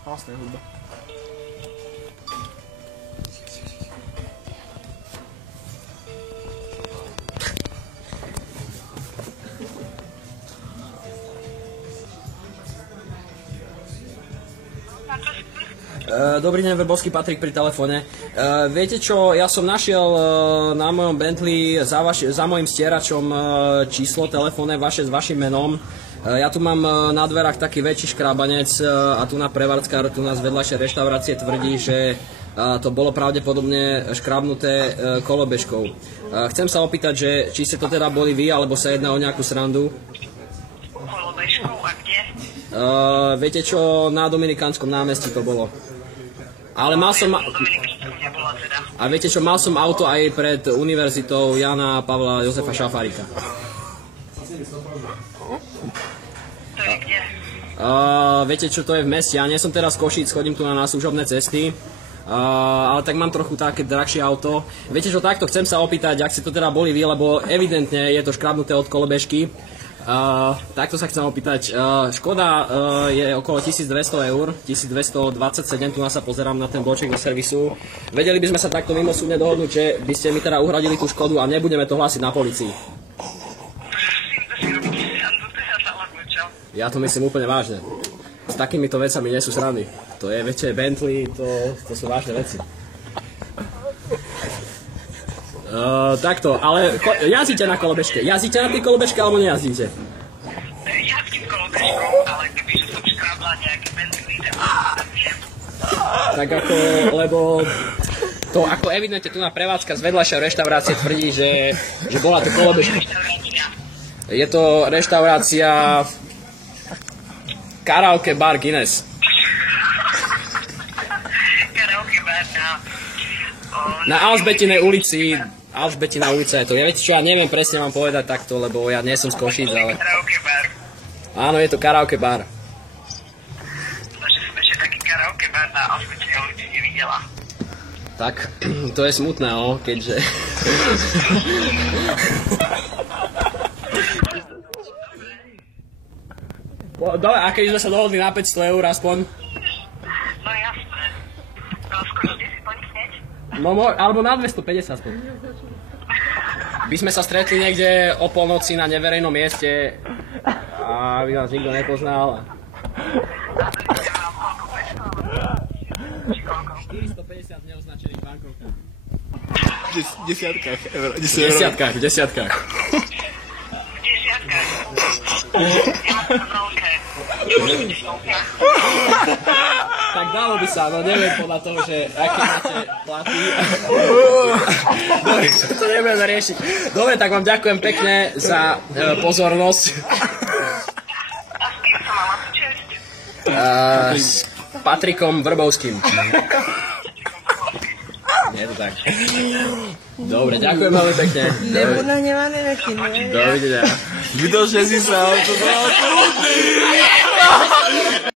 Hlasnej hudbe. Dobrý deň, Vrbovský Patrik pri telefóne. Viete čo, ja som našiel na mojom Bentley za mojim stieračom číslo telefónne vaše s vašim menom. Ja tu mám na dverách taký väčší škrabanec a tu na prevádzkár, tu nás vedľajšie reštaurácie tvrdí, že to bolo pravdepodobne škrabnuté kolobežkou. Chcem sa opýtať, že či ste to teda boli vy, alebo sa jedná o nejakú srandu? Kolobežkou a kde? Viete čo, na Dominikánskom námestí to bolo. Ale mal som... A viete čo, mal som auto aj pred univerzitou Jana Pavla Jozefa Šafárika. To je kde? Viete čo, to je v meste. Ja nie som teraz z Košíc, chodím tu na služobné cesty. Ale tak mám trochu také drahšie auto. Viete čo, takto chcem sa opýtať, ak ste to teda boli vy, lebo evidentne je to škrabnuté od kolobežky. Takto sa chcem opýtať, Škoda je okolo 1200 eur, 1227, tu sa pozerám na ten bloček do servisu. Vedeli by sme sa takto mimosúdne dohodnúť, že by ste mi teda uhradili tú škodu a nebudeme to hlásiť na policii. Ja to myslím úplne vážne. S takýmito vecami nie sú srandy. To je väčšie Bentley, to sú vážne veci. Takto, ale jazdíte na kolobežke. Jazdíte na tej kolobežke alebo nejazdíte? Jazdím kolobežkou, ale kebyže som škrabla nejaký Bentley, tak viem. Tak ako, lebo to ako evidentne tu na prevádzka z vedľajšej reštaurácie tvrdí, že bola to kolobežka. Je to reštaurácia Karaoke Bar Guinness. Karaoke bar na Alžbetinej ulici. Alžbetina ulica je to. Ja viete čo, ja neviem presne vám povedať takto, lebo ja nie som z Košíc, ale... Karaoke bar. Áno, je to karaoke bar. Takže som ešte taký karaoke bar na Alžbetinej ulici nevidela. Tak, to je smutné, keďže... Dobre, a keď sme sa dohodli na 500 eur aspoň? No jasné. Skoro kde si poď hneď? No, alebo na 250 aspoň. By sme sa stretli niekde o polnoci na neverejnom mieste a by nás nikto nepoznal. 450 neoznačených bankovkách. Desiatkách eur. V desiatkách. V desiatkách? Ja mám to veľké. Nemôžem byť veľké. Tak dalo by sa, no neviem podľa toho, že aké máte platy. Dobre, to nebudeme riešiť. Dobre, tak vám ďakujem pekne za pozornosť. A s kým som mala tú česť? S Patrikom Vrbovským. Je to tak. Dobre, ďakujem veľmi pekne. Nebudu nemáme veci, ne? Dovidenia. Kdo že si sa auto dal?